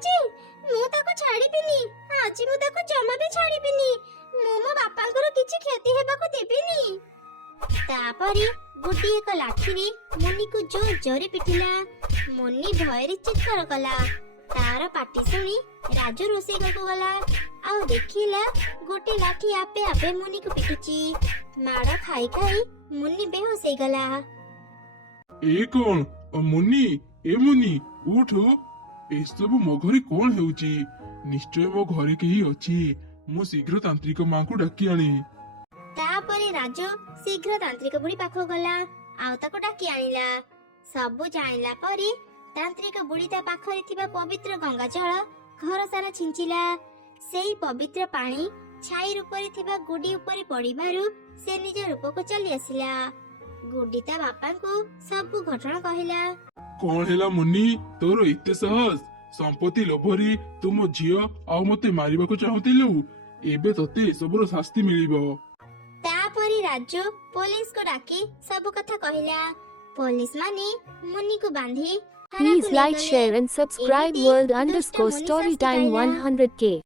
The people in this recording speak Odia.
ଦେଇଛି ମୁଁ ତାକୁ ଛାଡ଼ିବିନି। ଆଜି ମୁଁ ତାକୁ ଜମା ବି ଛାଡ଼ିବିନି। ମୁଁ ମୋ ବାପାଙ୍କର କିଛି କ୍ଷତି ହେବାକୁ ଦେବିନି। ତାପରେ ଗୋଟିଏ ଏକ ଲାଠିରେ ମୁନିକୁ ଜୋର ଜୋରେ ପିଟିଲା। ମୁନି ଭୟରେ ଚିତ୍କାର କଲା। ତାର ପାଟି ଶୁଣି ରାଜୁ ରୋଷେଇ ଘରକୁ ଗଲା ଆଉ ଦେଖିଲା ଗୋଟେ ଲାଠି ଆପେ ଆପେ ମୁନିକୁ ପିଟୁଛି। ମାଡ଼ ଖାଇ ଖାଇ ମୁନି ବେହୋସ ହେଇଗଲା। ଏ କଣ ମୁନି? ଏ ମୁନି ଉଠ। ଏସବୁ ମୋ ଘରେ କଣ ହେଉଛି? ନିଶ୍ଚୟ ମୋ ଘରେ କେହି ଅଛି। ମୁଁ ଶୀଘ୍ର ତାନ୍ତ୍ରିକ ମାଙ୍କୁ ଡାକି ଆଣେ। ତାପରେ ରାଜୁ ଶୀଘ୍ର ତାନ୍ତ୍ରିକ ବୁଢ଼ୀ ପାଖକୁ ଗଲା ଆଉ ତାକୁ ଡାକି ଆଣିଲା। ସବୁ ଜାଣିଲା ପରେ ତାନ୍ତ୍ରିକ ବୁଢ଼ୀ ତା ପାଖରେ ଥିବା ପବିତ୍ର ଗଙ୍ଗା ଜଳ ଘର ସାରା ଛିଞ୍ଚିଲା। ସେଇ ପବିତ୍ର ପାଣି ଛାଇ ରୂପରେ ଥିବା ଗୁଡି ଉପରେ ପଡ଼ିବାରୁ ସେ ନିଜ ରୂପକୁ ଚାଲି ଆସିଲା। ଗୁଡି ତା ବାପାଙ୍କୁ ସବୁ ଘଟଣା କହିଲା। କଣ ହେଲା ମୁନି, ତୋର ଏତେ ସାହସ? ସମ୍ପତ୍ତି ଲୋଭରେ ତୁ ମୋ ଝିଅ ଆଉ ମତେ ମାରିବାକୁ ଚାହୁଁଥିଲୁ। ଏବେ ତତେ ଏସବୁର ଶାସ୍ତି ମିଳିବ। ତାପରେ ରାଜୁ ପୋଲିସକୁ ଡାକି ସବୁ କଥା କହିଲା। ପୋଲିସ ମାନେ ମୁନିକୁ ବାନ୍ଧି Please like, share and subscribe ଏମିତି world ଦୁଷ୍ଟ underscore ମୁନି ଶାସ୍ତି storytime ପାଇଲା। 100K.